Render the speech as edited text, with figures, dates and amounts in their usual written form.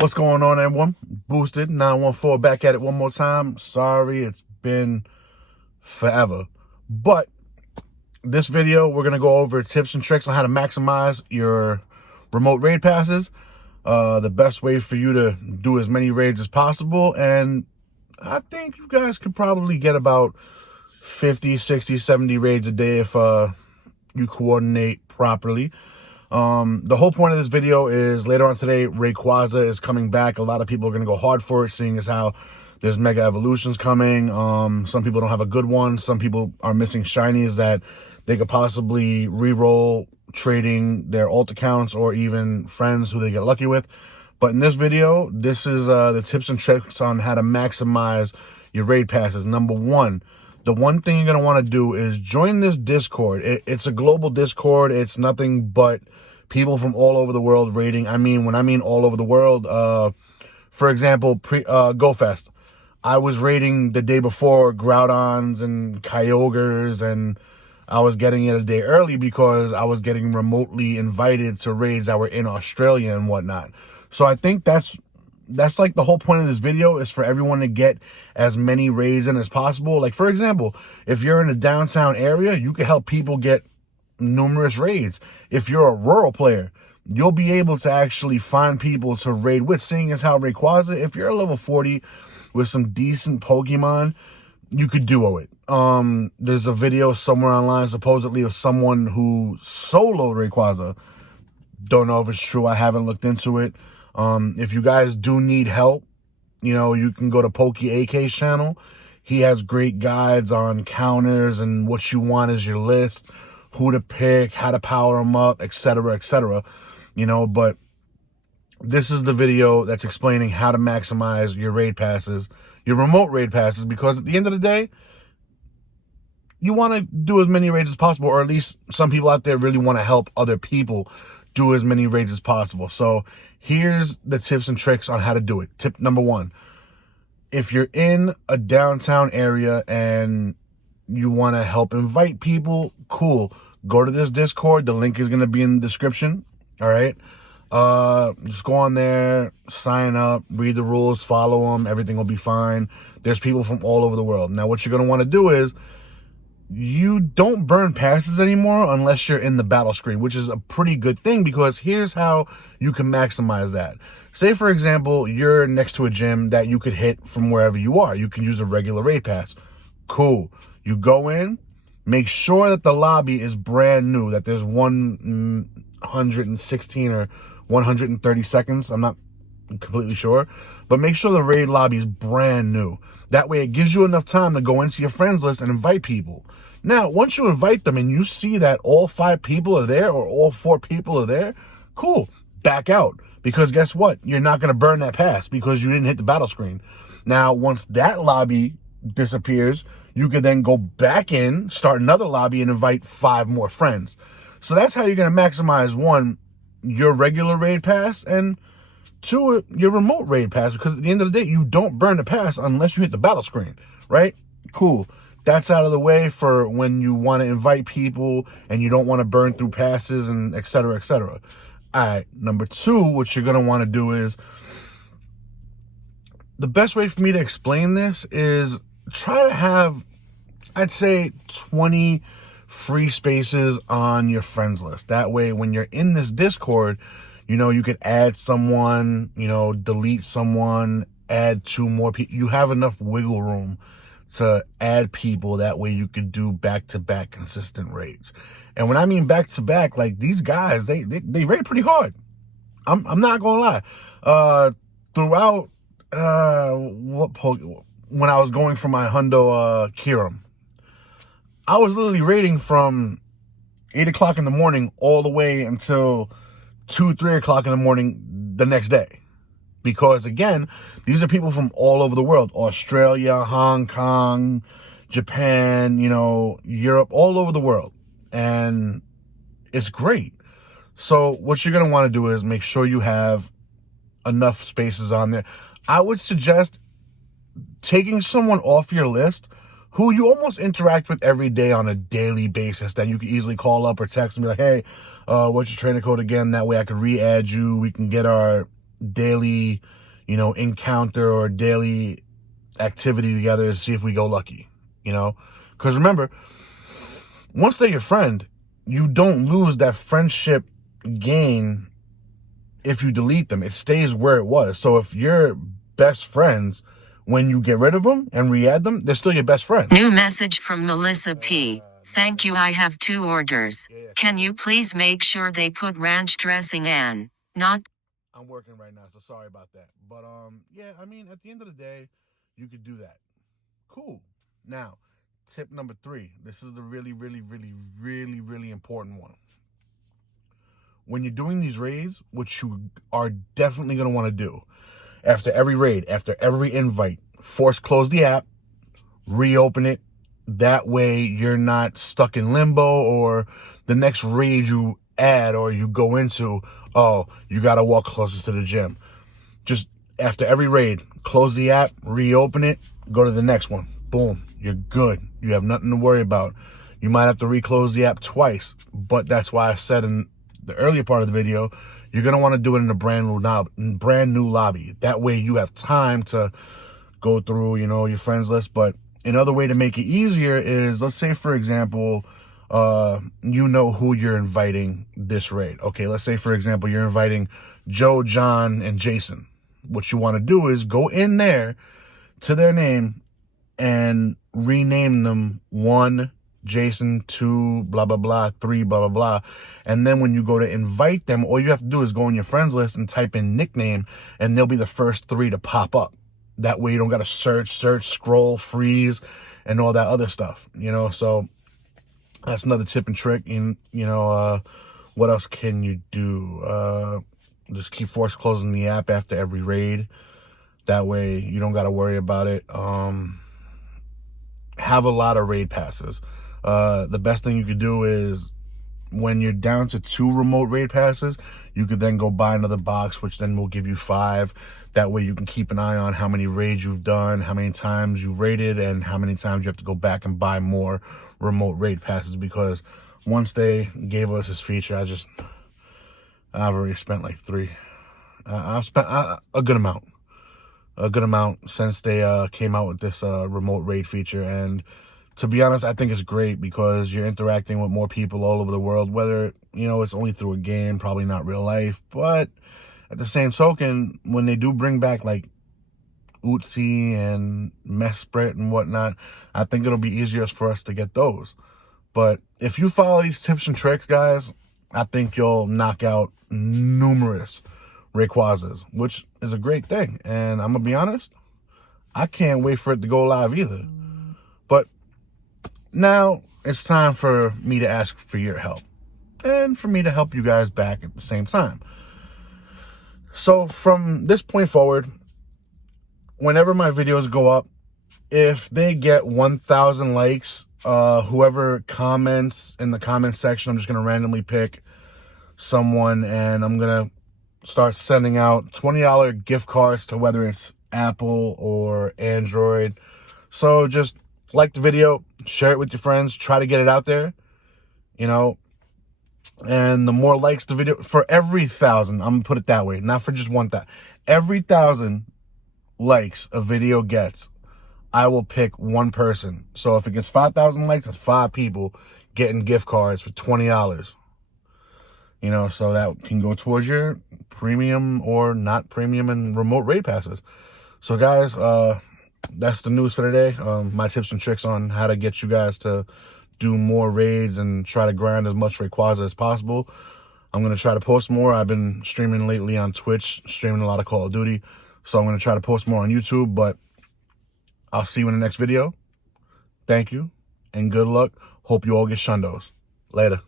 What's going on, everyone? Boosted 914 back at it one more time. Sorry, it's been forever. But this video, we're going to go over tips and tricks on how to maximize your remote raid passes. The best way for you to do as many raids as possible. And I think you guys could probably get about 50, 60, 70 raids a day if you coordinate properly. The whole point of this video is later on today, Rayquaza is coming back. A lot of people are going to go hard for it, seeing as how there's mega evolutions coming. Some people don't have a good one. Some people are missing shinies that they could possibly re-roll trading their alt accounts or even friends who they get lucky with. But in this video, this is the tips and tricks on how to maximize your raid passes. Number one, the one thing you're going to want to do is join this Discord. It's a global Discord. It's nothing but people from all over the world raiding. When I mean all over the world, for example, GoFest. I was raiding the day before Groudons and Kyogres, and I was getting it a day early because I was getting remotely invited to raids that were in Australia and whatnot. So I think that's like the whole point of this video, is for everyone to get as many raids in as possible. Like, for example, if you're in a downtown area, you can help people get numerous raids. If you're a rural player, you'll be able to actually find people to raid with, seeing as how Rayquaza, if you're a level 40 with some decent Pokemon, you could duo it. There's a video somewhere online, supposedly, of someone who soloed Rayquaza. Don't know if it's true. I haven't looked into it. If you guys do need help, you can go to Pokey AK's channel. He has great guides on counters and what you want as your list, who to pick, how to power them up, etc., etc. But this is the video that's explaining how to maximize your raid passes, your remote raid passes, because at the end of the day, you want to do as many raids as possible, or at least some people out there really want to help other people do as many raids as possible. So here's the tips and tricks on how to do it. Tip number one, if you're in a downtown area and you want to help invite people, cool. Go to this Discord. The link is going to be in the description. All right. Just go on there, sign up, read the rules, follow them. Everything will be fine. There's people from all over the world. Now, what you're going to want to do is, you don't burn passes anymore unless you're in the battle screen, which is a pretty good thing, because here's how you can maximize that. Say, for example, you're next to a gym that you could hit from wherever you are. You can use a regular raid pass. Cool. You go in, make sure that the lobby is brand new, that there's 116 or 130 seconds. I'm not completely sure, but make sure the raid lobby is brand new. That way it gives you enough time to go into your friends list and invite people. Now, once you invite them and you see that all 5 people are there or all 4 people are there, cool, back out. Because guess what? You're not going to burn that pass because you didn't hit the battle screen. Now, once that lobby disappears, you can then go back in, start another lobby, and invite 5 more friends. So that's how you're going to maximize, 1, your regular raid pass, and 2, your remote raid pass, because at the end of the day, you don't burn the pass unless you hit the battle screen, right? Cool. That's out of the way for when you want to invite people and you don't want to burn through passes and et cetera, et cetera. All right, number 2, what you're going to want to do is, the best way for me to explain this is try to have, I'd say, 20 free spaces on your friends list. That way, when you're in this Discord, you could add someone, delete someone, add 2 more people. You have enough wiggle room to add people. That way you could do back-to-back consistent raids. And when I mean back-to-back, like, these guys, they raid pretty hard. I'm not gonna lie. Throughout when I was going for my Hundo Kiram, I was literally raiding from 8 o'clock in the morning all the way until 2, 3 o'clock in the morning the next day. Because, again, these are people from all over the world. Australia, Hong Kong, Japan, Europe, all over the world. And it's great. So what you're going to want to do is make sure you have enough spaces on there. I would suggest taking someone off your list who you almost interact with every day on a daily basis, that you can easily call up or text and be like, hey, what's your trainer code again? That way I can re-add you. We can get our daily, encounter or daily activity together to see if we go lucky, because remember, once they're your friend, you don't lose that friendship gain if you delete them. It stays where it was. So if you're best friends, when you get rid of them and re-add them, they're still your best friend. New message from Melissa P. Thank you. I have 2 orders. Can you please make sure they put ranch dressing and not... I'm working right now, so sorry about that. But yeah, I mean, at the end of the day, you could do that. Cool. Now, tip number 3. This is the really, really, really, really, really important one. When you're doing these raids, which you are definitely going to want to do, after every raid, after every invite, force close the app, reopen it. That way you're not stuck in limbo, or the next raid you add or you go into, oh, you got to walk closer to the gym. Just after every raid, close the app, reopen it, go to the next one. Boom, you're good. You have nothing to worry about. You might have to reclose the app twice, but that's why I said in the earlier part of the video, you're going to want to do it in a brand new lobby. That way you have time to go through, your friends list. But another way to make it easier is, let's say, for example, who you're inviting this raid. Okay, let's say, for example, you're inviting Joe, John, and Jason. What you want to do is go in there to their name and rename them 1, Jason, 2, blah, blah, blah, 3, blah, blah, blah. And then when you go to invite them, all you have to do is go in your friends list and type in nickname, and they'll be the first 3 to pop up. That way you don't got to search, scroll, freeze, and all that other stuff, So that's another tip and trick. What else can you do? Just keep force closing the app after every raid. That way you don't got to worry about it. Have a lot of raid passes. The best thing you could do is, when you're down to 2 remote raid passes, you could then go buy another box, which then will give you 5. That way you can keep an eye on how many raids you've done, how many times you raided, and how many times you have to go back and buy more remote raid passes. Because once they gave us this feature, I've already spent like 3. I've spent a good amount since they came out with this remote raid feature. And to be honest, I think it's great because you're interacting with more people all over the world, whether, it's only through a game, probably not real life. But at the same token, when they do bring back like Uzi and Mesprit and whatnot, I think it'll be easier for us to get those. But if you follow these tips and tricks, guys, I think you'll knock out numerous rayquazas, which is a great thing. And I'm going to be honest, I can't wait for it to go live either. But now it's time for me to ask for your help, and for me to help you guys back at the same time. So from this point forward, whenever my videos go up, if they get 1,000 likes, whoever comments in the comment section, I'm just going to randomly pick someone, and I'm going to start sending out $20 gift cards to whether it's Apple or Android. So just like the video, share it with your friends, try to get it out there, and the more likes the video, for every 1,000, I'm gonna put it that way, not for just 1,000, every 1,000 likes a video gets, I will pick one person. So if it gets 5,000 likes, it's 5 people getting gift cards for $20. So that can go towards your premium or not premium and remote raid passes. So guys, that's the news for today. My tips and tricks on how to get you guys to do more raids and try to grind as much Rayquaza as possible. I'm going to try to post more. I've been streaming lately on Twitch, streaming a lot of Call of Duty. So I'm going to try to post more on YouTube, but I'll see you in the next video. Thank you and good luck. Hope you all get shundos. Later.